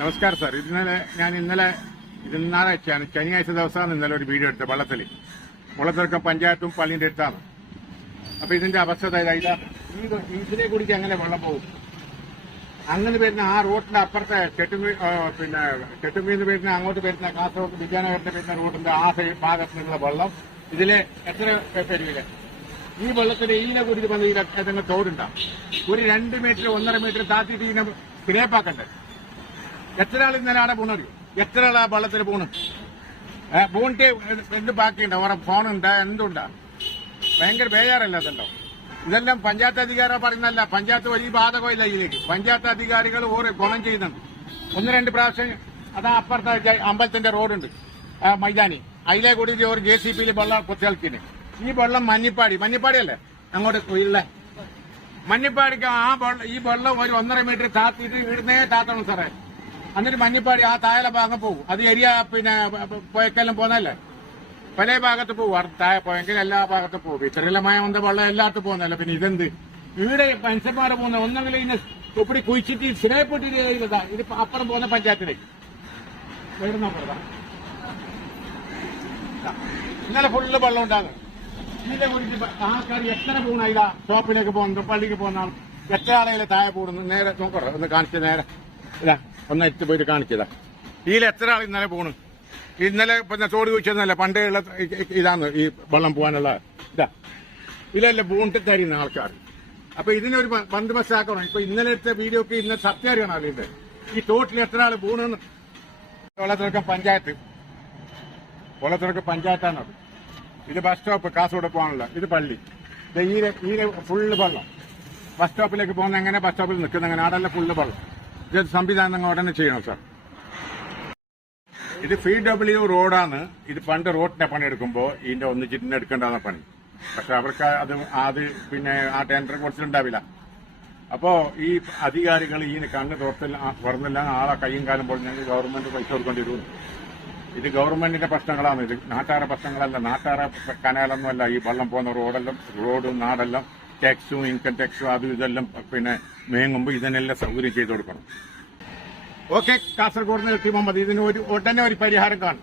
നമസ്കാരം സാർ. ഇന്നലെ ഞായറാഴ്ചയാണ്, ശനിയാഴ്ച ദിവസമാണ് ഇന്നലെ ഒരു വീഡിയോ എടുത്തത്. മുളത്തിറക്കം പഞ്ചായത്തും പള്ളിന്റെ അടുത്താണ്. അപ്പൊ ഇതിന്റെ അവസ്ഥ ഇതിനെ കുടിച്ച് എങ്ങനെ വെള്ളം പോകും? അങ്ങനെ വരുന്ന ആ റോഡിന്റെ അപ്പുറത്തെ ചെട്ടുമീന്ന് വരുന്ന അങ്ങോട്ട് വരുന്ന കാസർഗോഡ് വിജയനഗരത്തെ വരുന്ന റോഡിന്റെ ആ ഭാഗത്ത് നിന്നുള്ള വെള്ളം ഇതിലെ എത്ര പേരില്ല. ഈ വെള്ളത്തിന് ഈനെ കുടിച്ച് വന്ന് ഏതെങ്കിലും തോടുണ്ടാവും. ഒരു 2 മീറ്റർ 1.5 മീറ്റർ താത്തിട്ട് ഈനെ സ്ക്രേപ്പാക്കണ്ടേ? എത്ര ആൾ ഇന്നലെ അവിടെ പോണറിയോ? എത്ര ആൾ ആ വെള്ളത്തിൽ പോണു? പോണിട്ട് എന്ത് ബാക്കിയുണ്ടോ? ഓരോ ഫോണുണ്ടാ എന്തുണ്ടാ? ഭയങ്കര ബേജാറല്ലാതല്ലോ. ഇതെല്ലാം പഞ്ചായത്ത് അധികാരികൾ പറയുന്നല്ല. പഞ്ചായത്ത് വലിയ ബാധകമില്ല ഇതിലേക്ക്. പഞ്ചായത്ത് അധികാരികൾ ഓരോ ഗുണം ചെയ്യുന്നുണ്ട്. 1-2 പ്രാവശ്യം അതാ അപ്പുറത്തെ അമ്പലത്തിന്റെ റോഡുണ്ട്, മൈതാനി, അതിലെ കൂടി ഒരു JCB വെള്ളം കുത്തികളിക്കുന്നു. ഈ വെള്ളം മഞ്ഞിപ്പാടിയല്ലേ അങ്ങോട്ട് ഇല്ല. മഞ്ഞിപ്പാടിക്ക് ഈ വെള്ളം ഒരു 1.5 മീറ്റർ താത്തിയിട്ട് ഇടുന്നേ താത്തണം സാറേ. എന്നിട്ട് മഞ്ഞിപ്പാടി ആ താഴെ ഭാഗം പോകും. അത് പോയക്കെല്ലാം പോന്നല്ലേ, പല ഭാഗത്ത് പോകും. താഴെ പോയെങ്കിൽ എല്ലാ ഭാഗത്തും പോകും. ഇത്രയെല്ലാം വന്ന വെള്ളം എല്ലാത്തും പോകുന്നല്ലോ. പിന്നെ ഇതെന്ത് ഇവിടെ മനുഷ്യന്മാരെ പോകുന്ന ഒന്നെങ്കിലും ഇതിനെ തൊപ്പിടി കുഴിച്ചിട്ട് സിരയപ്പെട്ടിട്ട് ഇത് അപ്പുറം പോകുന്ന പഞ്ചായത്തിലേക്ക് ഇന്നലെ ഫുള്ള് വെള്ളം ഉണ്ടാകും. ഇതിനെ കുറിച്ച് ആൾക്കാർ എത്ര പോകണം? ഇതാ ഷോപ്പിലേക്ക് പോകുന്നു, പള്ളിക്ക് പോകുന്ന ആൾ എത്ര ആളുകളെ താഴെ പോകുന്നു? നേരെ നോക്കറ ഒന്ന് കാണിച്ചു, നേരെ ഇതാ ഒന്ന് എത്തി പോയിട്ട് കാണിച്ചതാ. ഇതിൽ എത്ര ആൾ ഇന്നലെ പോണു? ഇന്നലെ പിന്നെ തോട് കുഴിച്ചതല്ല, പണ്ടേ ഉള്ള ഇതാണ് ഈ വെള്ളം പോകാനുള്ള ഇതാ. ഇതിലല്ലേ പൂണ്ടിട്ട് തരുന്ന ആൾക്കാർ. അപ്പൊ ഇതിനൊരു ബന്ദോബസ്താക്കണം. ഇപ്പൊ ഇന്നലെ എടുത്ത വീഡിയോക്ക് ഇന്നലെ സത്യം അറിയണം അതിന്റെ. ഈ തോട്ടിൽ എത്ര ആൾ പോണെന്ന്. കൊളത്തിറക്കം പഞ്ചായത്താണത്. ഇത് ബസ് സ്റ്റോപ്പ് കാസർഗോഡ് പോകാനുള്ള. ഇത് പള്ളി. ഈ ഫുള്ള് വെള്ളം. ബസ് സ്റ്റോപ്പിലേക്ക് പോകുന്ന എങ്ങനെ, ബസ് സ്റ്റോപ്പിൽ നിൽക്കുന്ന എങ്ങനെ, ആടല്ല ഫുള്ള് വെള്ളം. ഇത് സംവിധാനം ഉടനെ ചെയ്യണം സാർ. ഇത് PW റോഡാണ്. ഇത് പണ്ട് റോഡിന്റെ പണിയെടുക്കുമ്പോൾ ഇതിന്റെ ഒന്നിച്ചിട്ട് എടുക്കേണ്ടതാണ് പണി. പക്ഷെ അവർക്ക് അത് പിന്നെ ആ ടെൻഡർ കൊടുത്തിട്ടുണ്ടാവില്ല. അപ്പോ ഈ അധികാരികൾ ഈ കണ്ണ് തുറന്നില്ല, ആളെ കയ്യും കാലം പോലെ ഞങ്ങൾ ഗവൺമെന്റ് പൈസ കൊടുക്കേണ്ടിയിരുന്നു. ഇത് ഗവൺമെന്റിന്റെ പ്രശ്നങ്ങളാണ്. ഇത് നാട്ടാര പ്രശ്നങ്ങളല്ല. നാട്ടാര കനാലൊന്നുമല്ല. ഈ വെള്ളം പോകുന്ന റോഡും നാടെല്ലാം ടാക്സും ഇൻകം ടാക്സും അതും ഇതെല്ലാം പിന്നെ മേങ്ങുമ്പോൾ ഇതിനെല്ലാം സൗകര്യം ചെയ്തു കൊടുക്കണം. ഓക്കെ, കാസർഗോഡ് നിന്ന് എത്തി മുഹമ്മദ്. ഇതിന് ഉടനെ ഒരു പരിഹാരം കാണും.